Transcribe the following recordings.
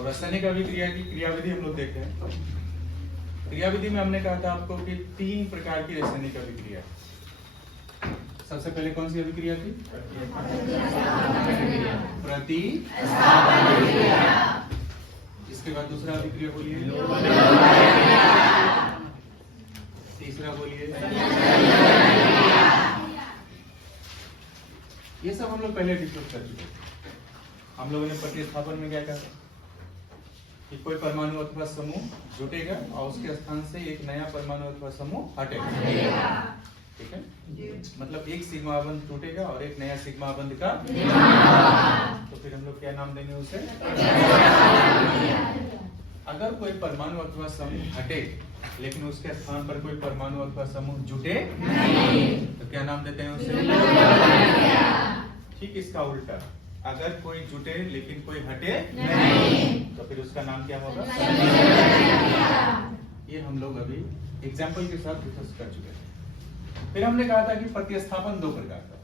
तो रासायनिक अभिक्रिया की क्रियाविधि हम लोग देखते हैं। क्रियाविधि में हमने कहा था आपको कि 3 प्रकार की रासायनिक अभिक्रिया। सबसे पहले कौन सी अभिक्रिया थी? प्रतिस्थापन अभिक्रिया। इसके बाद दूसरा अभिक्रिया बोलिए, तीसरा बोलिए। ये सब हम लोग पहले डिस्कस कर चुके थे। हम लोगों ने प्रतिस्थापन में क्या कहा कि कोई परमाणु अथवा समूह जुटेगा और उसके स्थान से एक नया परमाणु अथवा समूह हटेगा। ठीक है, मतलब एक सिग्मा बंध टूटेगा और एक नया सिग्मा बंध का तो फिर हम लोग क्या नाम देंगे उसे? अगर कोई परमाणु अथवा समूह हटे लेकिन उसके स्थान पर कोई परमाणु अथवा समूह जुटे तो क्या नाम देते हैं उसे? ठीक इसका उल्टा, अगर कोई जुटे लेकिन कोई हटे तो फिर उसका नाम क्या होगा? ये हम लोग अभी एग्जाम्पल के साथ डिस्कस कर चुके थे। फिर हमने कहा था कि प्रतिस्थापन 2 प्रकार का।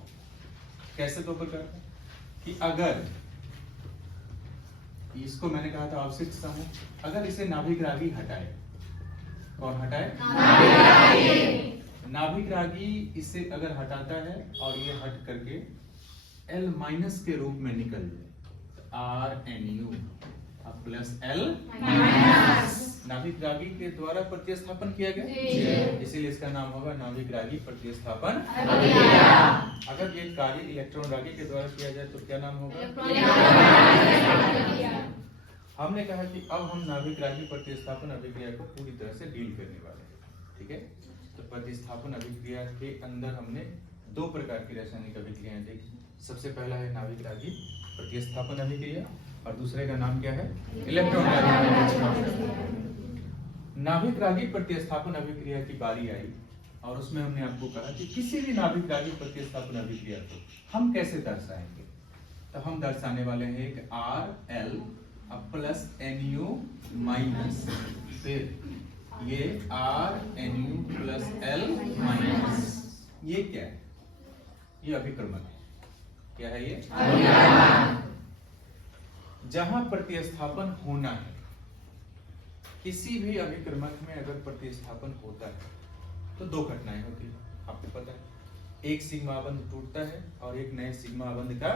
कैसे 2 प्रकार का? कि अगर इसको मैंने कहा था अवशिष्ट समूह, अगर इसे नाभिक रागी हटाए, कौन हटाए? नाभिक रागी इसे अगर हटाता है और ये हट करके L- के रूप में निकल जाए, RNU प्लस L नाभिक रागी के द्वारा प्रतिस्थापन किया गया, इसीलिए इसका नाम होगा नाभिक रागी प्रतिस्थापन। अगर ये कार्य इलेक्ट्रॉन रागी के द्वारा किया जाए तो क्या नाम होगा? हमने कहा कि अब हम नाभिक रागी प्रतिस्थापन अभिक्रिया को पूरी तरह से डील करने वाले हैं। ठीक है, तो प्रतिस्थापन अभिक्रिया के अंदर हमने 2 प्रकार की रासायनिक अभिक्रियाएं देखी। सबसे पहला है नाभिक रागी प्रतिस्थापन अभिक्रिया और दूसरे का नाम क्या है? इलेक्ट्रॉन रागी। नाभिक रागी प्रतिस्थापन अभिक्रिया की बारी आई और उसमें हमने आपको कहा कि किसी भी नाभिक रागी प्रतिस्थापन अभिक्रिया को हम कैसे दर्शाएंगे। तो हम दर्शाने वाले हैं एक RL प्लस NU माइनस, फिर ये RNU प्लस L माइनस। ये क्या है? ये अभिक्रमण है। क्या है ये? जहां प्रतिस्थापन होना है, किसी भी अभिक्रमक में अगर प्रतिस्थापन होता है तो 2 घटनाएं होती है, आपको पता है। एक सिग्मा बंध टूटता है और एक नए सिग्मा बंध का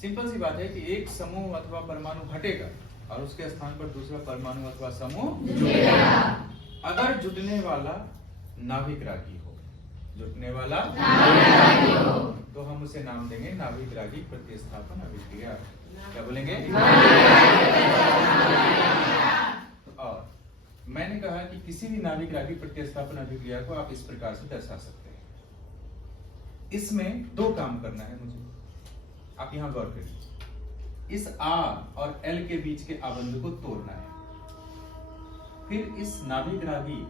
सिंपल सी बात है कि एक समूह अथवा परमाणु हटेगा और उसके स्थान पर दूसरा परमाणु अथवा समूह जुटेगा। अगर जुटने वाला नाभिक रागी हो, जुटने वाला तो हम उसे नाम देंगे नाभिक रागी प्रतिस्थापन अभिक्रिया। क्या बोलेंगे? और मैंने कहा कि किसी भी नाभिक रागी प्रतिस्थापन अभिक्रिया को आप इस प्रकार से दर्शा सकते हैं। इसमें 2 काम करना है मुझे, आप यहां गौर करिए। इस R और L के बीच के आबंध को तोड़ना है, फिर इस नाभिक रागी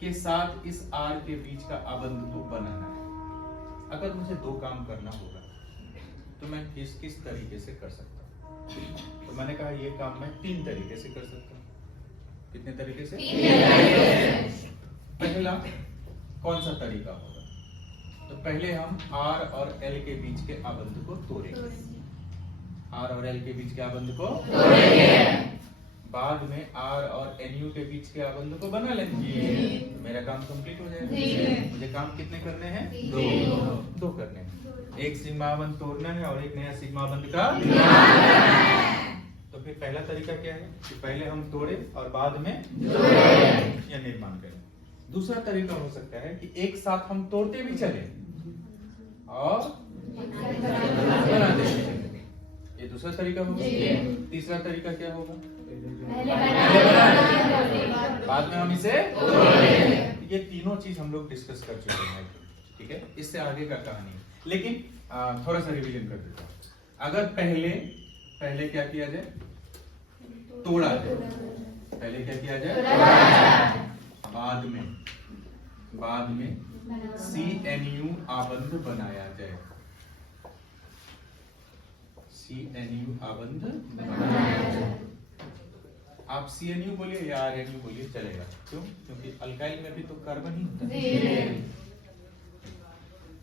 के साथ इस R के बीच का आबंध को बनाना है। अगर मुझे 2 काम करना होगा तो मैं किस तरीके से कर सकता हूं? तो मैंने कहा ये काम मैं 3 तरीके से कर सकता हूं। कितने तरीके से? 3 तरीके से। पहला कौन सा तरीका होगा? तो पहले हम R और L के बीच के आबंध को तोड़ेंगे। R और L के बीच के आबंध को तोड़ेंगे। बाद में R और NU के बीच के आबंध को बना लेंगे। मेरा काम कंप्लीट हो जाएगा। मुझे काम कितने करने हैं? 2 करने हैं। एक सिग्मा बंध तोड़ना है और एक नया सिग्मा बंध का तो फिर पहला तरीका क्या है कि पहले हम तोड़े और बाद में या निर्माण करें। दूसरा तरीका हो सकता है कि एक साथ हम तोड़ते भी चले और बनाते भी चले। ये दूसरा तरीका होगा। तीसरा तरीका क्या होगा? बाद में हम इसे ये तीनों चीज हम लोग डिस्कस कर चुके हैं। ठीक है, इससे आगे का कहानी, लेकिन थोड़ा सा रिवीजन कर देता हूं। अगर पहले क्या किया जाए? तोड़ा जाए। पहले क्या किया जाए? बाद में CNU आबंध बनाया जाए। CNU आबंध बनाया जाए। आप CNU बोलिए या RNU बोलिए, चलेगा। क्यों? क्योंकि अल्काइल में भी तो कार्बन ही होता है।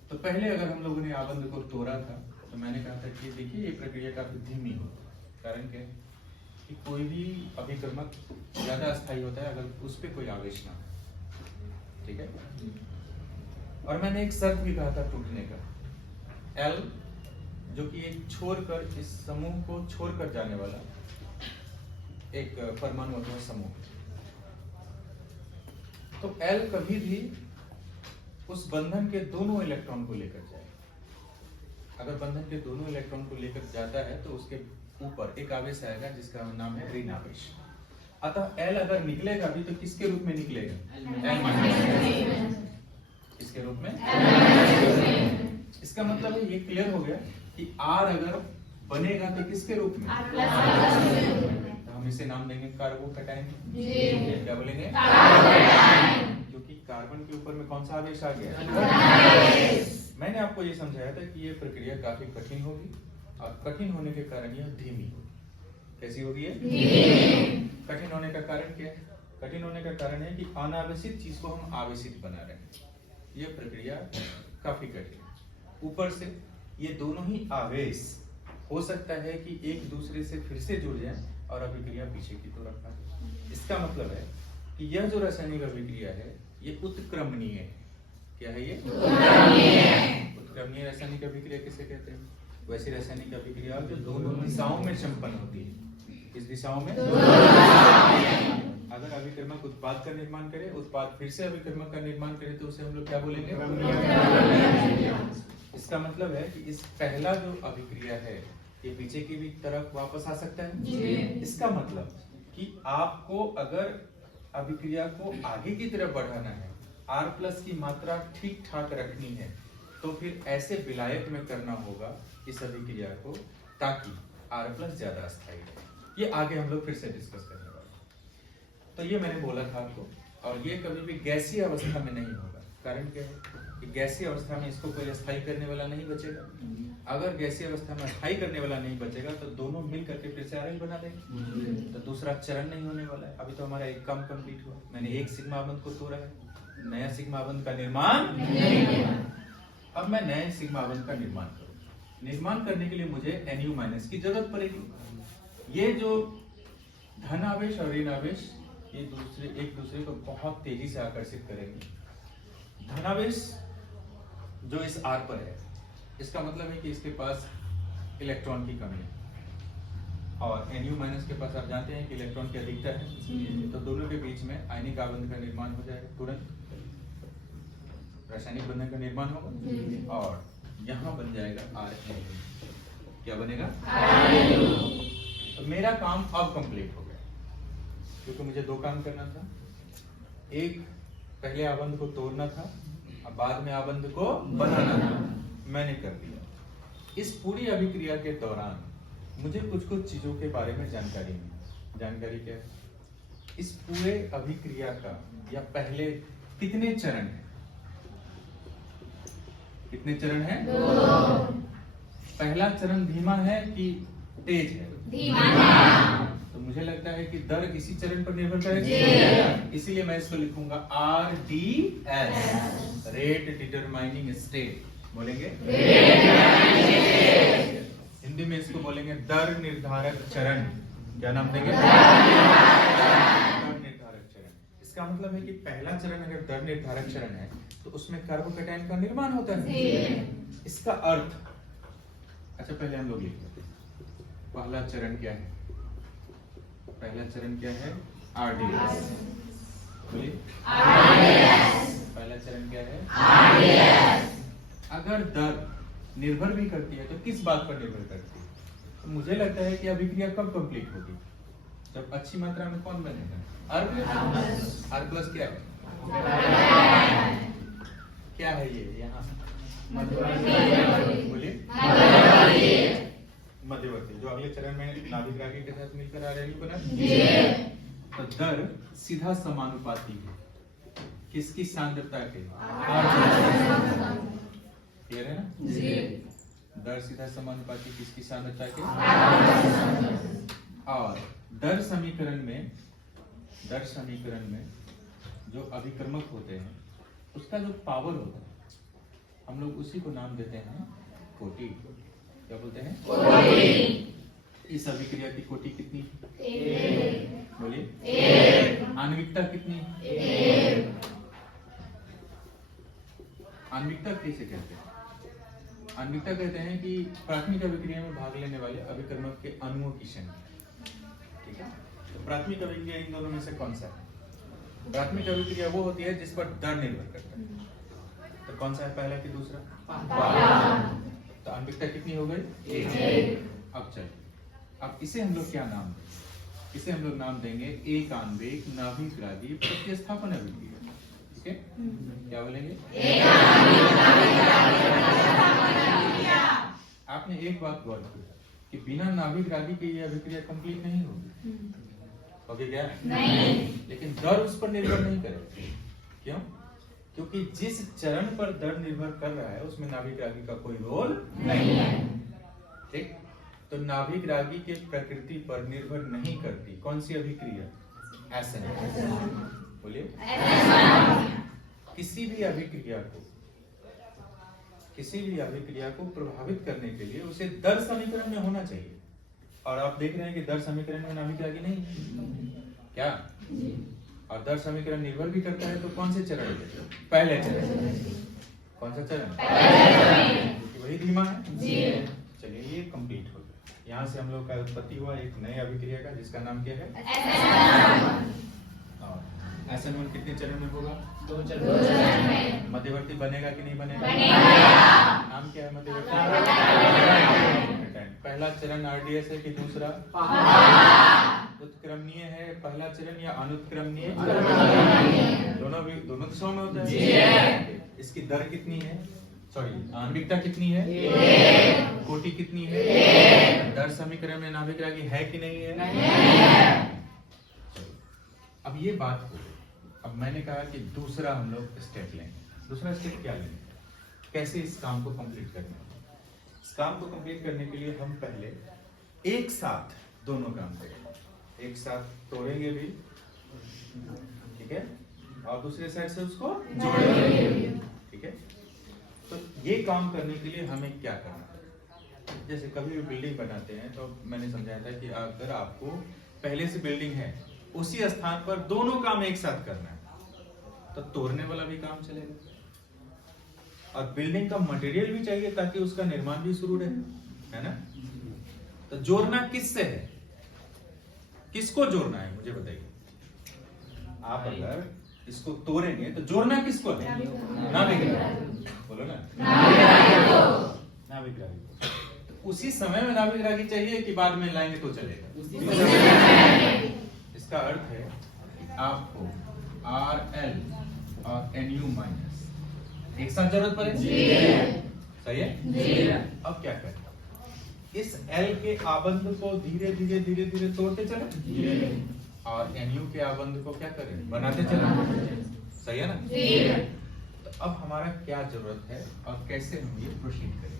तो पहले अगर हम लोगों ने आबंध को तोड़ा था तो मैंने कहा था कि देखिए ये प्रक्रिया काफी धीमी हो, कारण क्या है कि कोई भी अभिकर्मक ज्यादा अस्थायी होता है अगर उस पर कोई आवेश ना हो। ठीक है, और मैंने एक शर्त भी कहा था टूटने का, L जो कि एक छोड़कर, इस समूह को छोड़कर जाने वाला एक परमाणु अथवा समूह। तो L कभी भी उस बंधन के दोनों इलेक्ट्रॉन को लेकर जाए। अगर बंधन के दोनों इलेक्ट्रॉन को लेकर जाता है तो उसके ऊपर एक आवेश आएगा जिसका नाम है ऋण आवेश। अतः L अगर निकलेगा भी तो किसके रूप में निकलेगा? L-। किसके रूप में? इसका मतलब है ये क्लियर हो गया कि R अगर बनेगा तो किसके रूप में? तो हम इसे नाम देंगे कार्बोकैटायन। क्या बोलेंगे? क्योंकि कार्बन के ऊपर में कौन सा आवेश आ गया? मैंने आपको ये समझाया था कि ये प्रक्रिया काफी कठिन होगी और कठिन होने के कारण यह धीमी होगी। कैसी होगी ये? कठिन होने का कारण क्या है? कठिन होने का कारण है कि अनावेशित चीज को हम आवेशित बना रहे हैं। यह प्रक्रिया काफी कठिन है। ऊपर से ये दोनों ही आवेश हो सकता है कि एक दूसरे से फिर से जुड़ जाए और अभिक्रिया पीछे की तरफ आए। इसका मतलब है कि यह जो रासायनिक अभिक्रिया है ये उत्क्रमणीय है। क्या है ये? उत्क्रमणीय रासायनिक अभिक्रिया किसे कहते हैं? वैसी रासायनिक अभिक्रिया जो दोनों दिशाओं में संपन्न होती है। किस दिशाओं में? अगर अभिकर्मक उत्पाद का निर्माण करे, उत्पाद फिर से अभिकर्मक का निर्माण करे तो उसे हम लोग क्या बोलेंगे? इसका मतलब है कि इस पहला जो अभिक्रिया है ये पीछे की भी तरफ वापस आ सकता है। इसका मतलब कि आपको अगर अभिक्रिया को आगे की तरफ बढ़ाना है, R+ की मात्रा ठीक ठाक रखनी है, तो फिर ऐसे विलायक में करना होगा इस अभिक्रिया को ताकि R+ ज्यादा अस्थायी रहे। ये आगे हम लोग फिर से डिस्कस करने वाले हैं। तो ये मैंने बोला था आपको, और ये कभी भी गैसीय अवस्था में नहीं होगा। कारण क्या है कि गैसीय अवस्था में इसको कोई अस्थायी करने वाला नहीं बचेगा। अगर गैसीय अवस्था में अस्थायी करने वाला नहीं बचेगा तो दोनों मिल करके फिर से आरएल बना देंगे, तो दूसरा चरण नहीं होने वाला है। अभी तो हमारा एक काम कंप्लीट हुआ, मैंने एक सिग्मा बंध को तोड़ा है, नया सिग्मा बंध का निर्माण नहीं हुआ। अब मैं नए सिग्मा बंध का निर्माण करूँ। निर्माण करने के लिए मुझे Nu- की जरूरत पड़ेगी। ये जो धन आवेश और ऋण आवेश ये एक दूसरे को बहुत तेजी से आकर्षित करेंगे। धनावेश जो इस R पर है, इसका मतलब है कि इसके पास इलेक्ट्रॉन की कमी है, और Nu- के पास आप जानते हैं कि इलेक्ट्रॉन की अधिकता है, तो दोनों के बीच में आयनिक आबंध का निर्माण हो जाएगा, तुरंत रासायनिक बंधन का निर्माण होगा और यहाँ बन जाएगा RNU। क्या बनेगा? तो मेरा काम अब कंप्लीट हो गया, क्योंकि मुझे दो काम करना था। एक, पहले आबंध को तोड़ना था, अब बाद में आबंध को बनाना था। मैंने कर दिया। इस पूरी अभिक्रिया के दौरान मुझे कुछ चीजों के बारे में जानकारी मिली। जानकारी क्या है? इस पूरे अभिक्रिया का या पहले कितने चरण है? कितने चरण है? पहला चरण धीमा है कि तेज है? धीमा है। तो मुझे लगता है कि दर इसी चरण पर निर्भर करेगी, इसीलिए मैं इसको लिखूंगा RDS, रेट डिटरमाइनिंग स्टेट। बोलेंगे हिंदी में इसको बोलेंगे दर निर्धारक चरण। क्या नाम देंगे? दर निर्धारक चरण। इसका मतलब है कि पहला चरण अगर दर निर्धारक चरण है तो उसमें कार्बोकैटायन का निर्माण होता है। इसका अर्थ, अच्छा पहले हम लोग लिखते हैं पहला चरण क्या है। पहला चरण क्या है? RDS। बोलिए पहला चरण क्या है? RDS। अगर दर निर्भर भी करती है तो किस बात पर निर्भर करती है? तो मुझे लगता है कि अभिक्रिया कब कंप्लीट होगी? जब अच्छी मात्रा में कौन बनेगा? R+ क्या है? क्या है ये यहाँ? बोलिए मध्यवर्ती, जो अगले चरण में नाभिक रागी के साथ मिलकर RNU बना। तो दर सीधा समानुपाती है किसकी सांद्रता के? क्लियर है ना? दर सीधा समानुपाती किसकी सांद्रता के? और दर समीकरण में जो अभिकर्मक होते हैं उसका जो पावर होता है हम लोग उसी को नाम देते हैं कोटि। क्या बोलते हैं? कोटि। इस अभिक्रिया की कोटि कितनी? बोलिए। आणविकता कितनी? आणविकता किसे कहते हैं? आणविकता कहते हैं कि प्राथमिक अभिक्रिया में भाग लेने वाले अभिकर्मक के अणुओं की संख्या। ठीक है, तो प्राथमिक अभिक्रिया इन दोनों में से कौन सा है? प्राथमिक अभिक्रिया वो होती है जिस पर दर निर्भर करता है। तो कौन सा है, पहला कि दूसरा? तो आणविकता कितनी हो गई? अब चलिए, अब इसे हम लोग क्या नाम देंगे? इसे हम लोग नाम देंगे एक आणविक नाभिकरागी प्रतिस्थापन अभिक्रिया। ठीक है, क्या बोलेंगे? आपने एक बात गौर की कि बिना नाभिकरागी के ये अभिक्रिया कंप्लीट नहीं होगी। होगी क्या? नहीं। लेकिन दर उस पर निर्भर नहीं करेगी। क्यों? क्योंकि जिस चरण पर दर निर्भर कर रहा है उसमें नाभिकरागी का कोई रोल नहीं है। ठीक, तो नाभिकरागी के प्रकृति पर निर्भर नहीं करती कौन सी अभिक्रिया? एसएन। बोलिए। किसी भी अभिक्रिया को प्रभावित करने के लिए उसे दर समीकरण में होना चाहिए। और आप देख रहे हैं कि दर समीकरण में नाभिकरागी नहीं है क्या? और दर समीकरण निर्भर भी करता है तो कौन से चरण पे? पहले चरण। कौन सा चरण? वही धीमा है। चलिए, ये कंप्लीट हो गया। यहाँ से हम लोग का उत्पत्ति हुआ एक नए अभिक्रिया का जिसका नाम क्या है? SN1 कितने चरण में होगा? 2 चरण में। मध्यवर्ती बनेगा कि नहीं बनेगा? नाम क्या है मध्यवर्ती? पहला चरण RDS है कि दूसरा? उत्क्रमणीय है पहला चरण या अनुत्क्रमणीय? दोनों दिशाओं में होता है। इसकी दर कितनी है? सॉरी, आणविकता कितनी है? कोटि कितनी है? दर समीकरण में नाभिकरागी है कि नहीं है? अब ये बात हो, अब मैंने कहा कि दूसरा हम लोग स्टेप लेंगे। दूसरा स्टेप क्या लेंगे? कैसे इस काम को कंप्लीट करना है? इस काम को कंप्लीट करने के लिए हम पहले एक साथ दोनों काम करेंगे। एक साथ तोड़ेंगे भी, ठीक है, और दूसरे साइड से उसको जोड़ेंगे। ठीक है, तो ये काम करने के लिए हमें क्या करना है? जैसे कभी भी बिल्डिंग बनाते हैं तो मैंने समझाया था कि अगर आपको पहले से बिल्डिंग है उसी स्थान पर दोनों काम एक साथ करना है तो तोड़ने वाला भी काम चलेगा और बिल्डिंग का मटेरियल भी चाहिए ताकि उसका निर्माण भी शुरू रहे, है ना? तो जोड़ना किससे है? किसको जोड़ना है मुझे बताइए। आप अगर इसको तोड़ेंगे तो जोड़ना किसको है? नाभिकरागी। बोलो ना, नाभिकरागी। तो उसी समय में नाभिकरागी चाहिए कि बाद में लाएंगे तो चलेगा? इसका अर्थ है कि आपको RL और NU माइनस एक साथ जरूरत पड़ेगी। सही है? अब क्या करें? इस L के आबंध को धीरे धीरे तोड़ते चले और NU के आबंध को क्या करें? बनाते चले। सही है ना? तो अब हमारा क्या जरूरत है और कैसे हम ये प्रोसीड करें?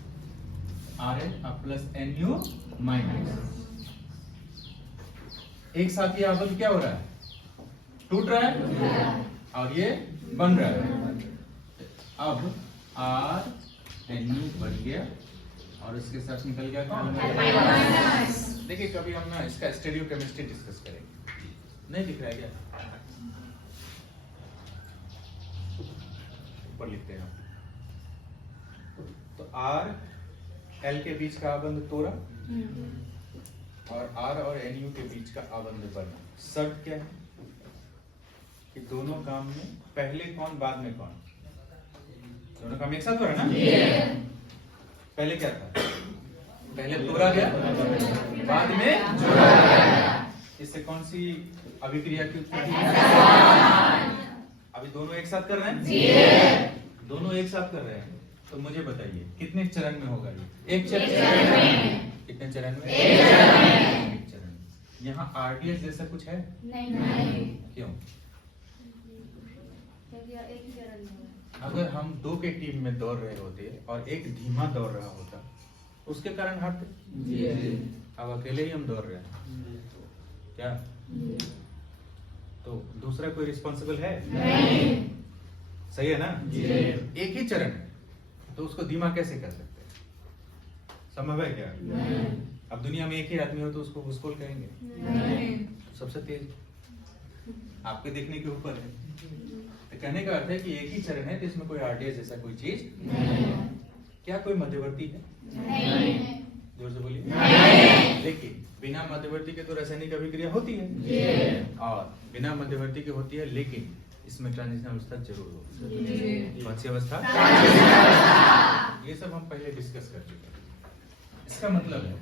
RL प्लस NU माइनस एक साथ ये आबंध क्या हो रहा है? टूट रहा है और ये बन रहा है। अब RNU बन गया और इसके साथ निकल गया कौन? देखिए, कभी हम ना इसका स्टीरियोकेमिस्ट्री डिस्कस करेंगे। नहीं दिख रहा है क्या? ऊपर लिखते हैं। तो R L के बीच का आबंध तोड़ा और R और NU के बीच का आबंध बना। शर्त क्या है कि दोनों काम में पहले कौन बाद में कौन? दोनों काम एक साथ हो रहा है ना? पहले क्या था? पहले तोड़ा गया, बाद में जोड़ा गया। इससे कौन सी अभिक्रिया की उत्पत्ति है? अभी दोनों एक साथ कर रहे हैं? दोनों एक साथ कर रहे हैं तो मुझे बताइए कितने चरण में होगा ये? एक चरण में। कितने चरण में? एक चरण में। यहाँ RDS जैसा कुछ है? नहीं। क्यों? अगर हम दो के टीम में दौड़ रहे होते और एक धीमा दौड़ रहा होता उसके कारण हारते। अब अकेले ही हम दौड़ रहे हैं क्या? तो दूसरा कोई रिस्पॉन्सिबल है? नहीं। सही है ना? एक ही चरण है तो उसको धीमा कैसे कर सकते हैं? संभव है क्या? अब दुनिया में एक ही आदमी हो तो उसको भूसकोल कहेंगे? सबसे तेज आपके देखने के ऊपर है। तो कहने का अर्थ है कि एक ही चरण है तो इसमें कोई आरटीएस जैसा कोई चीज क्या कोई मध्यवर्ती है? जोर से बोलिए। लेकिन बिना मध्यवर्ती के तो रासायनिक अभिक्रिया होती है और बिना मध्यवर्ती के होती है, लेकिन इसमें ट्रांजिशन अवस्था जरूर होगी। कौन सी अवस्था? ये सब हम पहले डिस्कस कर चुके हैं। इसका मतलब है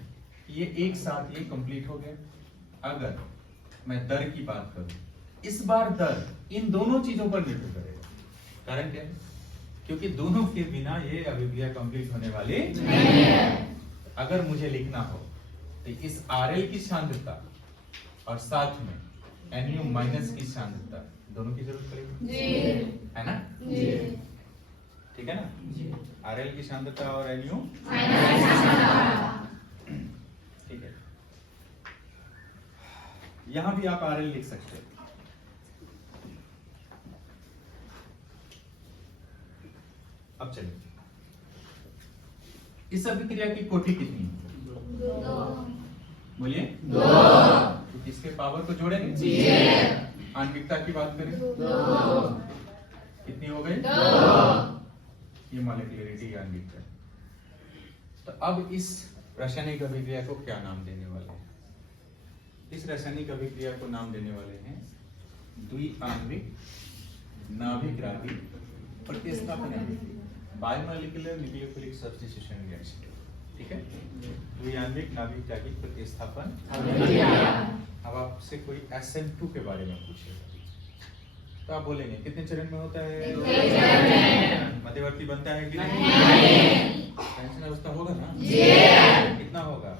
ये एक साथ ये कंप्लीट हो गया। अगर मैं दर की बात करूं, इस बार दर इन दोनों चीजों पर निर्भर करेगा। कारण क्या है? क्योंकि दोनों के बिना ये अभिक्रिया कंप्लीट होने वाली नहीं है। अगर मुझे लिखना हो तो इस RL की सांद्रता और साथ में NU माइनस की सांद्रता दोनों की जरूरत पड़ेगी, है ना? ठीक है ना? RL की सांद्रता और NU ठीक है। यहां भी आप RL लिख सकते हैं। अब चलिए, इस अभिक्रिया की कोटि कितनी है? बोलिए। तो इसके पावर को जोड़ेंगे। आणविकता की बात करें कितनी हो गई? ये मॉलिक्यूलरिटी आणविकता। तो अब इस रासायनिक अभिक्रिया को क्या नाम देने वाले हैं? इस रासायनिक अभिक्रिया को नाम देने वाले हैं द्विआण्विक नाभिक प्रतिस्थापन अभिक्रिया, बायोमॉलिक्यूलर न्यूक्लियोफिलिक सब्स्टिट्यूशन रिएक्शन। ठीक है, द्विआण्विक नाभिक प्रतिस्थापन। अब आपसे कोई SN2 के बारे में पूछेगा तो आप बोलेंगे कितने चरण में होता है? मध्यवर्ती बनता है कि नहीं? ट्रांजिशन अवस्था होगा ना? कितना होगा?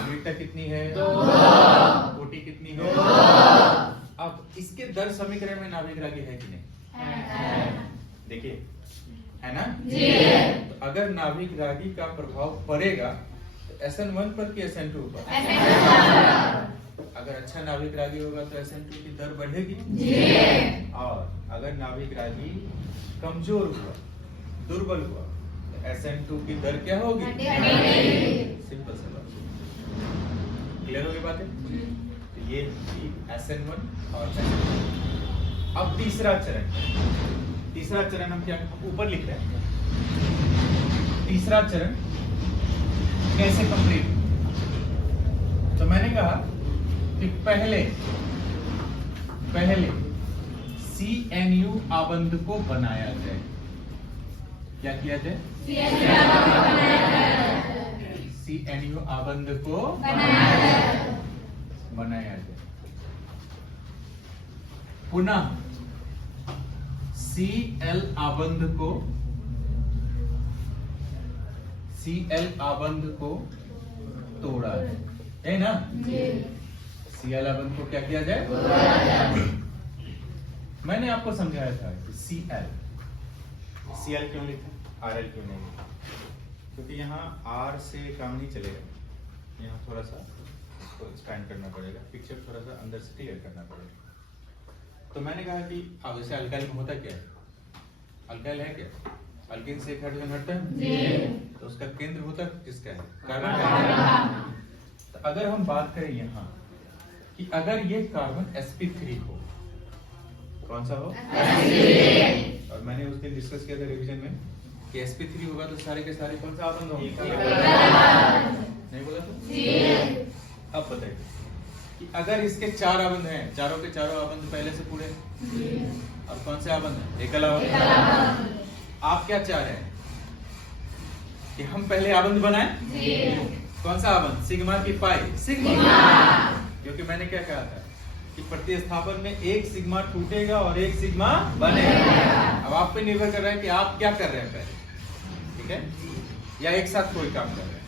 आणविकता कितनी है? कोटि कितनी है? अब इसके दर समीकरण में नाभिक रागी है कि नहीं? देखिए, है ना? तो अगर नाभिक रागी का प्रभाव पड़ेगा तो SN1 पर कि SN2 पर? अगर अच्छा नाभिक रागी होगा तो SN2 की दर बढ़ेगी और अगर नाभिक रागी कमजोर हुआ, दुर्बल हुआ तो SN2 की दर क्या होगी? सिंपल सा बात। क्लियर होगी बातें? तो ये SN1 और SN2। अब तीसरा चरण हम क्या ऊपर लिख रहे हैं? तीसरा चरण कैसे कंप्लीट? तो मैंने कहा कि पहले CNU आबंध को बनाया जाए। क्या किया जाए? CNU आबंध को बनाया जाए। पुनः Cl आबंध को तोड़ा जाए, है ना? Cl आबंध को क्या किया जाए? मैंने आपको समझाया था कि Cl क्यों लिखा, RL क्यों नहीं लिखा? क्योंकि यहाँ R से काम नहीं चलेगा, यहाँ थोड़ा सा इसको एक्सपेंड करना पड़ेगा, पिक्चर थोड़ा सा अंदर से क्लियर करना पड़ेगा। तो मैंने कहा कि अब जैसे अल्काइल में होता क्या है? अल्काइल है क्या? अल्कीन से एक हाइड्रोजन हटता है तो उसका केंद्र होता किसका है? कार्बन का। तो अगर हम बात करें यहाँ कि अगर ये कार्बन sp3 हो, कौन सा हो? और मैंने उस दिन डिस्कस किया था रिवीजन में कि sp3 होगा तो सारे के सारे कौन सा आबंध होंगे? नहीं बोला तो? अब बताइए कि अगर इसके 4 आबंध हैं, चारों के चारों आबंध पहले से पूरे, और कौन से आबंध है? एकल आबंध। आप क्या चाह रहे हैं कि हम पहले आबंध बनाएं? कौन सा आबंध? सिग्मा की पाई? सिग्मा। क्योंकि मैंने क्या कहा था कि प्रतिस्थापन में एक सिग्मा टूटेगा और एक सिग्मा बनेगा। अब आप पे निर्भर कर रहा है कि आप क्या कर रहे हैं पहले, ठीक है, या एक साथ कोई काम कर रहे हैं।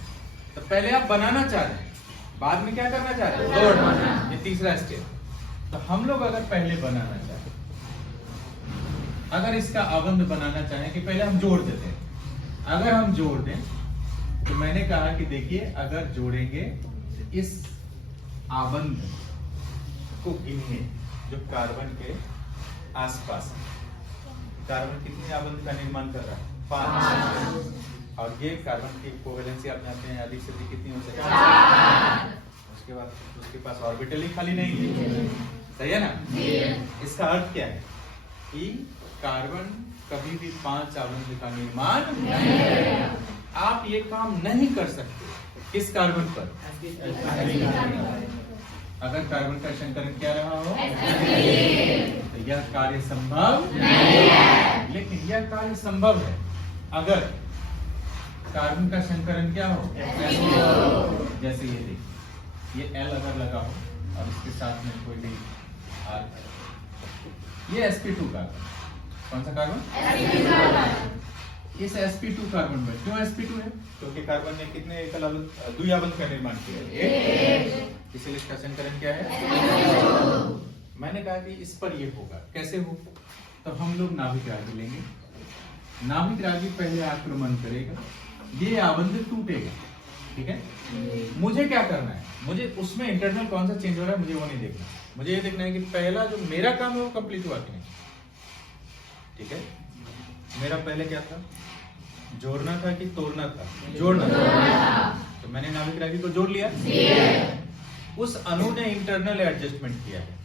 तो पहले आप बनाना चाह रहे हैं, बाद में क्या करना चाह रहे हैं? तोड़ना। ये तीसरा स्टेप। तो हम लोग अगर पहले बनाना चाहें, अगर इसका आबंध बनाना चाहें कि पहले हम जोड़ देते हैं, अगर हम जोड़ दें तो मैंने कहा कि देखिए अगर जोड़ेंगे इस आबंध को गिनिए जो कार्बन के आसपास है। कार्बन कितने आबंध का निर्माण कर रहा है? 5। और ये कार्बन की कोवेलेंसी आप जानते हैं अधिक से अधिक कितनी हो सकती है? उसके बाद उसके पास ऑर्बिटल ही खाली नहीं है, सही है ना? इसका अर्थ क्या है कि कार्बन कभी भी 5 आबंध का निर्माण नहीं करेगा। आप ये काम नहीं कर सकते किस कार्बन पर? अगर कार्बन का शंकरण क्या रहा हो तो यह कार्य संभव नहीं है। लेकिन यह कार्य संभव है अगर कार्बन का शंकरण क्या हो? जैसे ये देखिए, ये L अगर लगा हो और इसके साथ में कोई भी R, ये sp2 कार्बन, कौन सा कार्बन? इस sp2 कार्बन में क्यों sp2 है? क्योंकि कार्बन ने कितने एकल द्विआबंध का निर्माण किया है, इसलिए इसका शंकरण क्या है? मैंने कहा कि इस पर ये होगा, कैसे हो? तो हम लोग नाभिक रागी लेंगे, नाभिक रागी पहले आक्रमण करेगा, ये आबंध टूटेगा, ठीक है? मुझे क्या करना है? मुझे उसमें इंटरनल कौन सा चेंज हो रहा है मुझे वो नहीं देखना, मुझे ये देखना है कि पहला जो मेरा काम है वो कंप्लीट हुआ कि नहीं, ठीक है? मेरा पहले क्या था? जोड़ना था कि तोड़ना था? जोड़ना था। तो मैंने नाभिक रागी को जोड़ लिया, उस अणु ने इंटरनल एडजस्टमेंट किया है,